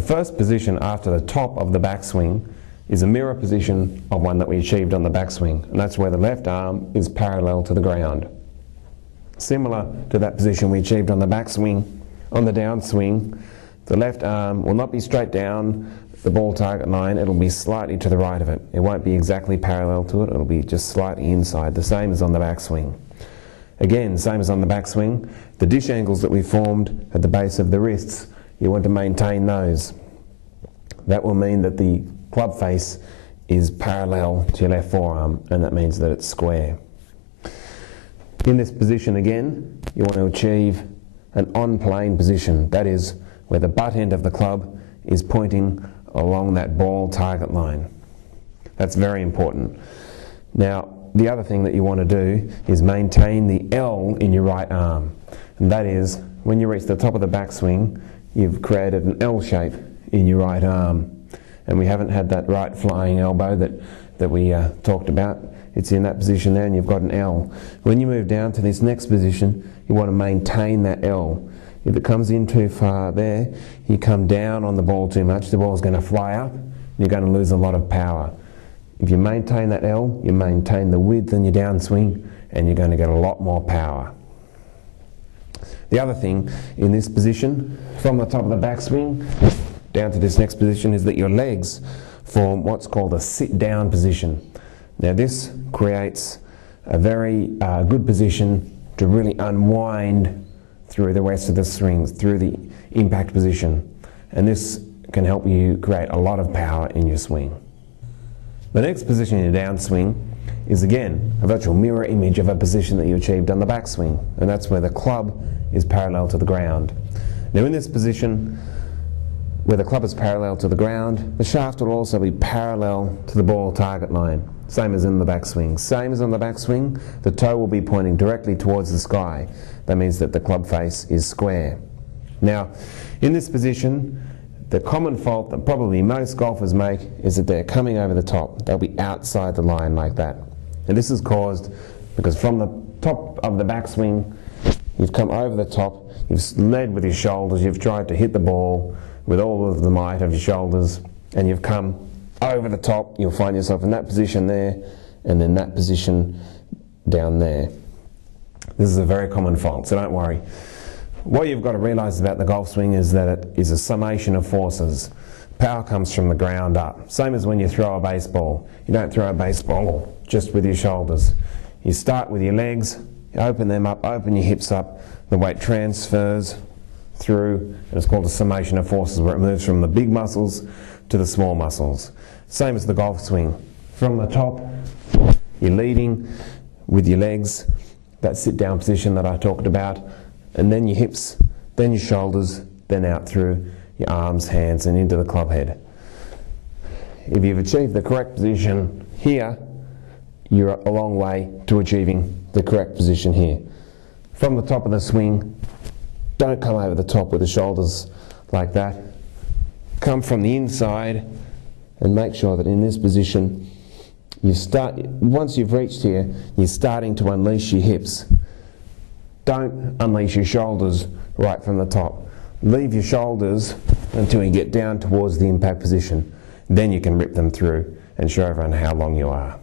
The first position after the top of the backswing is a mirror position of one that we achieved on the backswing, and that's where the left arm is parallel to the ground. Similar to that position we achieved on the backswing, on the downswing, the left arm will not be straight down the ball target line, it'll be slightly to the right of it. It won't be exactly parallel to it, it'll be just slightly inside, the same as on the backswing. Again, same as on the backswing, the dish angles that we formed at the base of the wrists, you want to maintain those. That will mean that the club face is parallel to your left forearm, and that means that it's square. In this position again, you want to achieve an on-plane position, that is, where the butt end of the club is pointing along that ball target line. That's very important. Now, the other thing that you want to do is maintain the L in your right arm, and that is, when you reach the top of the backswing, you've created an L shape in your right arm, and we haven't had that right flying elbow that we talked about. It's in that position there, and you've got an L. When you move down to this next position, you want to maintain that L. If it comes in too far there, you come down on the ball too much, the ball's going to fly up, and you're going to lose a lot of power. If you maintain that L, you maintain the width in your downswing, and you're going to get a lot more power. The other thing in this position, from the top of the backswing down to this next position, is that your legs form what's called a sit-down position. Now this creates a very good position to really unwind through the rest of the swings, through the impact position. And this can help you create a lot of power in your swing. The next position in your downswing is again a virtual mirror image of a position that you achieved on the backswing, and that's where the club is parallel to the ground. Now in this position, where the club is parallel to the ground, the shaft will also be parallel to the ball target line, same as in the backswing. Same as on the backswing, the toe will be pointing directly towards the sky. That means that the club face is square. Now, in this position, the common fault that probably most golfers make is that they're coming over the top. They'll be outside the line like that. And this is caused because from the top of the backswing, you've come over the top, you've led with your shoulders, you've tried to hit the ball with all of the might of your shoulders, and you've come over the top. You'll find yourself in that position there, and then that position down there. This is a very common fault, so don't worry. What you've got to realise about the golf swing is that it is a summation of forces. Power comes from the ground up. Same as when you throw a baseball. You don't throw a baseball just with your shoulders. You start with your legs, you open them up, open your hips up, the weight transfers through, and it's called a summation of forces, where it moves from the big muscles to the small muscles. Same as the golf swing. From the top, you're leading with your legs, that sit-down position that I talked about, and then your hips, then your shoulders, then out through your arms, hands, and into the club head. If you've achieved the correct position here, you're a long way to achieving the correct position here. From the top of the swing, don't come over the top with the shoulders like that. Come from the inside and make sure that in this position, once you've reached here, you're starting to unleash your hips. Don't unleash your shoulders right from the top. Leave your shoulders until you get down towards the impact position. Then you can rip them through and show everyone how long you are.